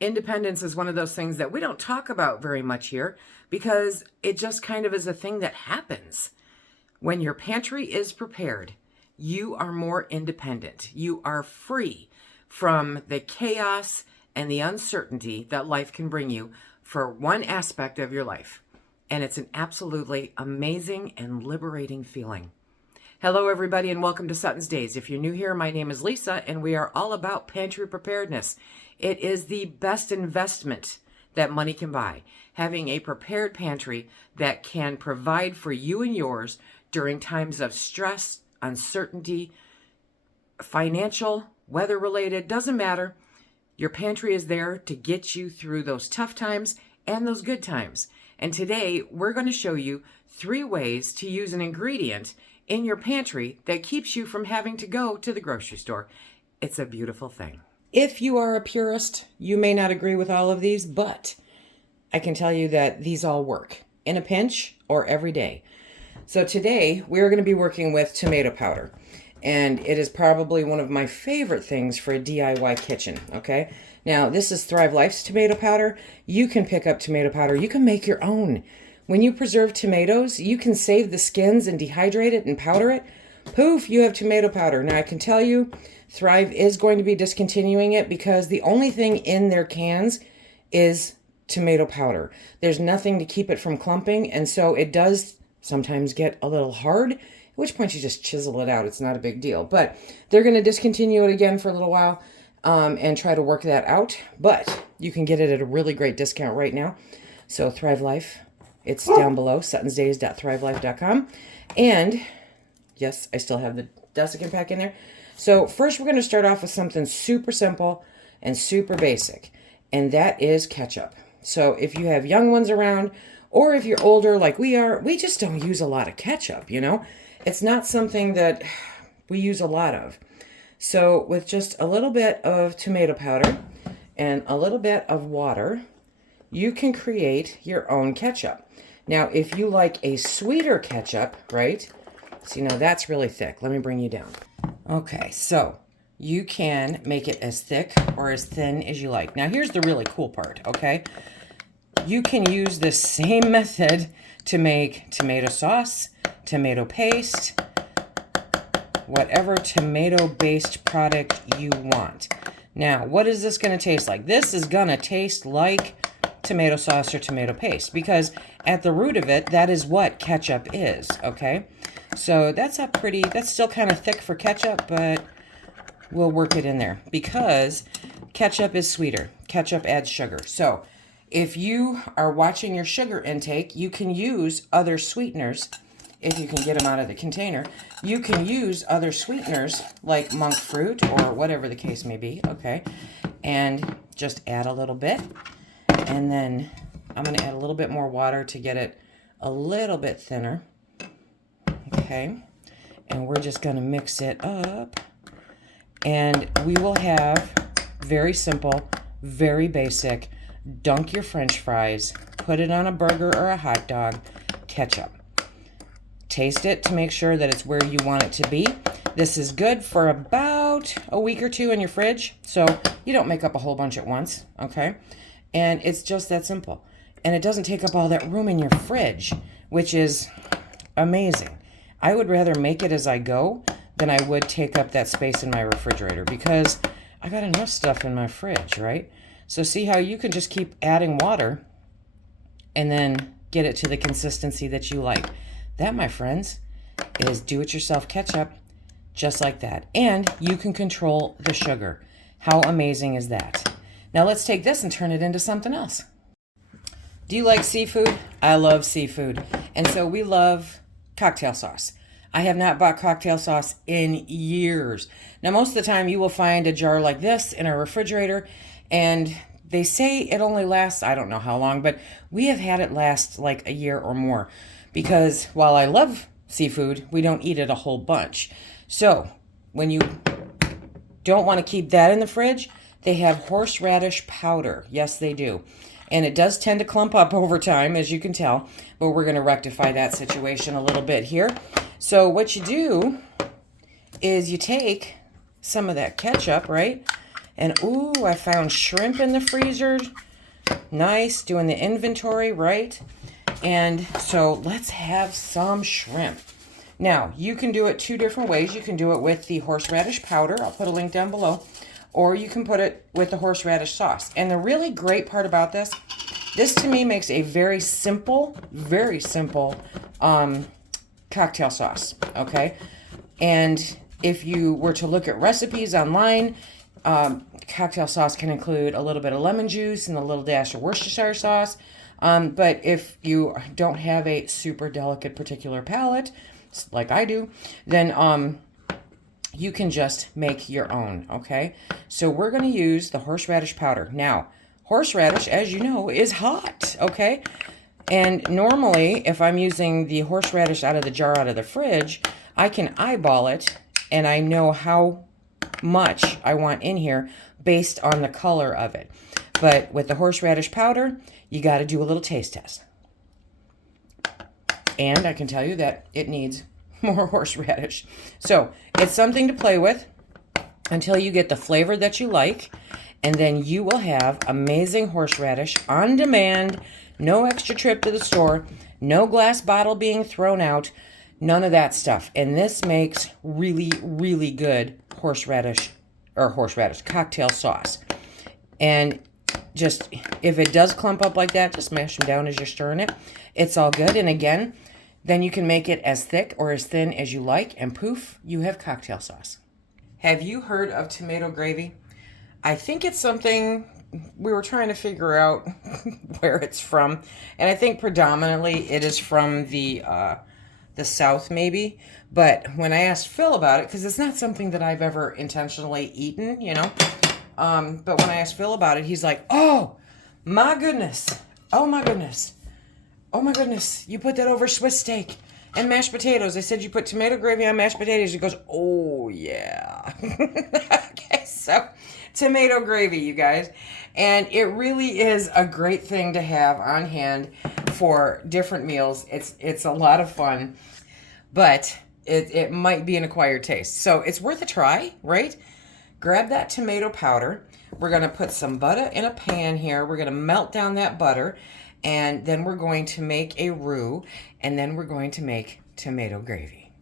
Independence is one of those things that we don't talk about very much here because it just kind of is a thing that happens. When your pantry is prepared, you are more independent. You are free from the chaos and the uncertainty that life can bring you for one aspect of your life. And it's an absolutely amazing and liberating feeling. Hello, everybody, and welcome to SuttonsDaze. If you're new here, my name is Lisa, and we are all about pantry preparedness. It is the best investment that money can buy, having a prepared pantry that can provide for you and yours during times of stress, uncertainty, financial, weather-related, doesn't matter. Your pantry is there to get you through those tough times and those good times. And today, we're going to show you 3 ways to use an ingredient in your pantry that keeps you from having to go to the grocery store. It's a beautiful thing. If you are a purist, you may not agree with all of these, but I can tell you that these all work in a pinch or every day. So today we're going to be working with tomato powder, and it is probably one of my favorite things for a DIY kitchen, okay? Now, this is Thrive Life's tomato powder. You can pick up tomato powder. You can make your own. When you preserve tomatoes, you can save the skins and dehydrate it and powder it. Poof, you have tomato powder. Now, I can tell you, Thrive is going to be discontinuing it because the only thing in their cans is tomato powder. There's nothing to keep it from clumping, and so it does sometimes get a little hard, at which point you just chisel it out. It's not a big deal. But they're going to discontinue it again for a little while and try to work that out. But you can get it at a really great discount right now. So Thrive Life. It's down below, SuttonsDaze.thrivelife.com. And, yes, I still have the desiccant pack in there. So first we're going to start off with something super simple and super basic, and that is ketchup. So if you have young ones around, or if you're older like we are, we just don't use a lot of ketchup, you know? It's not something that we use a lot of. So with just a little bit of tomato powder and a little bit of water, you can create your own ketchup. Now, if you like a sweeter ketchup, right? See, now that's really thick. Let me bring you down. Okay, so you can make it as thick or as thin as you like. Now, here's the really cool part, okay? You can use this same method to make tomato sauce, tomato paste, whatever tomato-based product you want. Now, what is this going to taste like? This is going to taste like tomato sauce or tomato paste, because at the root of it, that is what ketchup is, okay? So that's still kind of thick for ketchup, but we'll work it in there because ketchup is sweeter. Ketchup adds sugar. So if you are watching your sugar intake, you can use other sweeteners. If you can get them out of the container, you can use other sweeteners like monk fruit or whatever the case may be, okay? And just add a little bit. And then I'm going to add a little bit more water to get it a little bit thinner. Okay. And we're just going to mix it up. And we will have very simple, very basic, dunk your French fries, put it on a burger or a hot dog, ketchup. Taste it to make sure that it's where you want it to be. This is good for about a week or 2 in your fridge, so you don't make up a whole bunch at once, okay? And it's just that simple. And it doesn't take up all that room in your fridge, which is amazing. I would rather make it as I go than I would take up that space in my refrigerator because I got enough stuff in my fridge, right? So see how you can just keep adding water and then get it to the consistency that you like. That, my friends, is do-it-yourself ketchup just like that. And you can control the sugar. How amazing is that? Now let's take this and turn it into something else. Do you like seafood? I love seafood. And so we love cocktail sauce. I have not bought cocktail sauce in years. Now, most of the time you will find a jar like this in a refrigerator, and they say it only lasts, I don't know how long, but we have had it last like a year or more because while I love seafood, we don't eat it a whole bunch. So when you don't want to keep that in the fridge, they have horseradish powder. Yes, they do. And it does tend to clump up over time, as you can tell, but we're going to rectify that situation a little bit here. So what you do is you take some of that ketchup, right? And ooh, I found shrimp in the freezer. Nice, doing the inventory, right? And so let's have some shrimp. Now, you can do it two different ways. You can do it with the horseradish powder. I'll put a link down below. Or you can put it with the horseradish sauce. And the really great part about this to me makes a very simple cocktail sauce, okay? And if you were to look at recipes online, cocktail sauce can include a little bit of lemon juice and a little dash of Worcestershire sauce. But if you don't have a super delicate particular palate, like I do, then you can just make your own, okay? So we're going to use the horseradish powder. Now, horseradish, as you know, is hot, okay? And normally, if I'm using the horseradish out of the jar out of the fridge, I can eyeball it, and I know how much I want in here based on the color of it. But with the horseradish powder, you got to do a little taste test. And I can tell you that it needs more horseradish. So it's something to play with until you get the flavor that you like. And then you will have amazing horseradish on demand. No extra trip to the store. No glass bottle being thrown out. None of that stuff. And this makes really, really good horseradish cocktail sauce. And just, if it does clump up like that, just mash them down as you're stirring it. It's all good. And again, then you can make it as thick or as thin as you like, and poof, you have cocktail sauce. Have you heard of tomato gravy? I think it's something we were trying to figure out where it's from. And I think predominantly it is from the South maybe. But when I asked Phil about it, because it's not something that I've ever intentionally eaten, you know. But when I asked Phil about it, he's like, oh my goodness. Oh my goodness. Oh my goodness. You put that over Swiss steak and mashed potatoes. I said you put tomato gravy on mashed potatoes. He goes, oh yeah. Okay, so tomato gravy, you guys. And it really is a great thing to have on hand for different meals. It's a lot of fun, but it might be an acquired taste. So it's worth a try, right? Grab that tomato powder. We're going to put some butter in a pan here. We're going to melt down that butter, and then we're going to make a roux, and then we're going to make tomato gravy.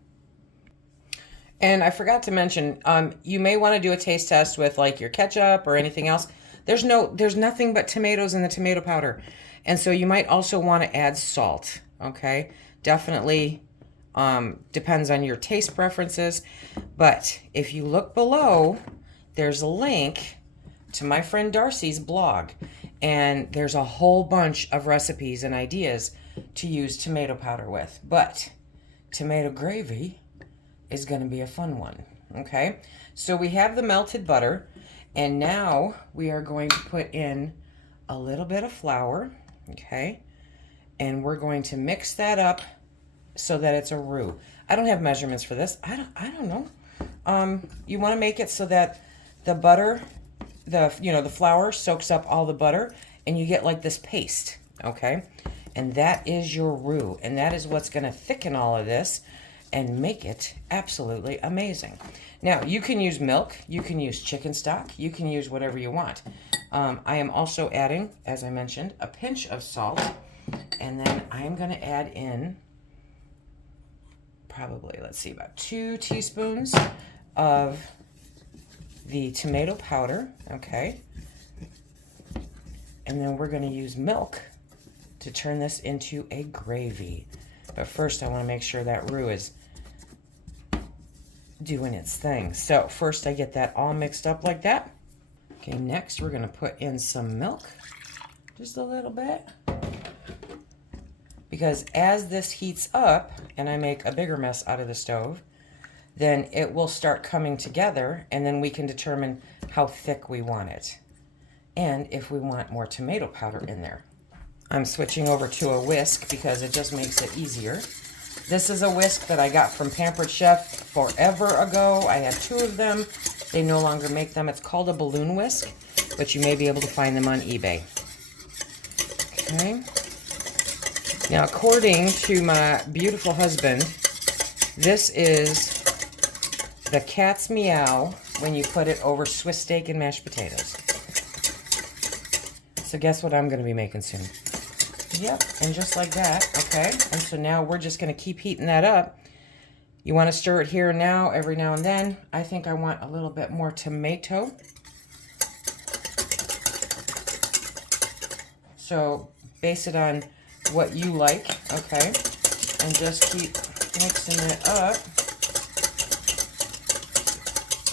And I forgot to mention, you may want to do a taste test with like your ketchup or anything else. There's nothing but tomatoes in the tomato powder. And so you might also want to add salt, okay? Definitely depends on your taste preferences. But if you look below, there's a link to my friend Darcy's blog. And there's a whole bunch of recipes and ideas to use tomato powder with. But tomato gravy is going to be a fun one, okay? So we have the melted butter, and now we are going to put in a little bit of flour, okay? And we're going to mix that up so that it's a roux. I don't have measurements for this. I don't know. You want to make it so that the butter, the flour soaks up all the butter, and you get like this paste, okay? And that is your roux, and that is what's going to thicken all of this and make it absolutely amazing. Now, you can use milk, you can use chicken stock, you can use whatever you want. I am also adding, as I mentioned, a pinch of salt, and then I am going to add in probably, let's see, about 2 teaspoons of the tomato powder, okay? And then we're going to use milk to turn this into a gravy. But first, I want to make sure that roux is doing its thing. So first, I get that all mixed up like that. Okay, next, we're going to put in some milk, just a little bit. Because as this heats up, and I make a bigger mess out of the stove, then it will start coming together, and then we can determine how thick we want it. And if we want more tomato powder in there. I'm switching over to a whisk because it just makes it easier. This is a whisk that I got from Pampered Chef forever ago. I had 2 of them. They no longer make them. It's called a balloon whisk, but you may be able to find them on eBay. Okay. Now, according to my beautiful husband, this is the cat's meow when you put it over Swiss steak and mashed potatoes. So guess what I'm going to be making soon? Yep, and just like that, okay? And so now we're just going to keep heating that up. You want to stir it here and now, every now and then. I think I want a little bit more tomato. So base it on what you like, okay? And just keep mixing it up.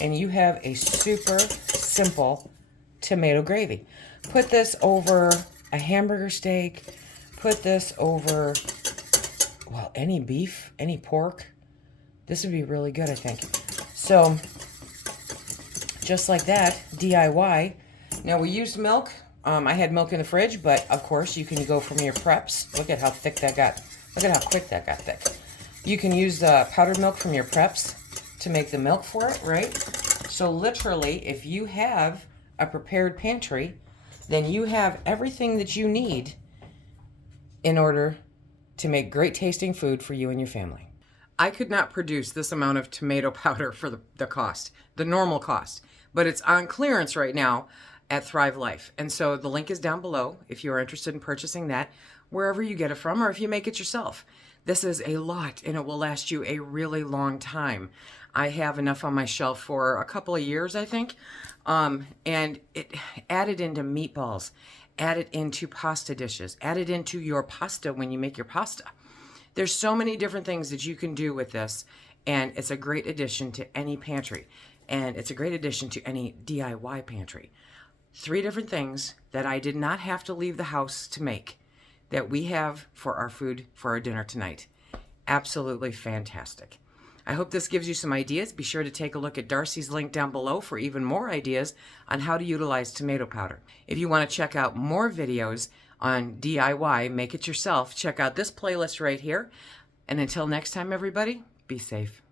And you have a super simple tomato gravy. Put this over a hamburger steak. Put this over, well, any beef, any pork. This would be really good, I think. So, just like that, DIY. Now, we used milk. I had milk in the fridge, but of course, you can go from your preps. Look at how thick that got. Look at how quick that got thick. You can use powdered milk from your preps to make the milk for it, right? So literally, if you have a prepared pantry, then you have everything that you need in order to make great tasting food for you and your family. I could not produce this amount of tomato powder for the cost, the normal cost, but it's on clearance right now at Thrive Life. And so the link is down below if you are interested in purchasing that, wherever you get it from, or if you make it yourself. This is a lot, and it will last you a really long time. I have enough on my shelf for a couple of years, I think. And it added into meatballs, added into pasta dishes, added into your pasta when you make your pasta. There's so many different things that you can do with this, and it's a great addition to any pantry, and it's a great addition to any DIY pantry. 3 different things that I did not have to leave the house to make that we have for our food for our dinner tonight. Absolutely fantastic. I hope this gives you some ideas. Be sure to take a look at Darcy's link down below for even more ideas on how to utilize tomato powder. If you want to check out more videos on DIY, make it yourself, check out this playlist right here. And until next time, everybody, be safe.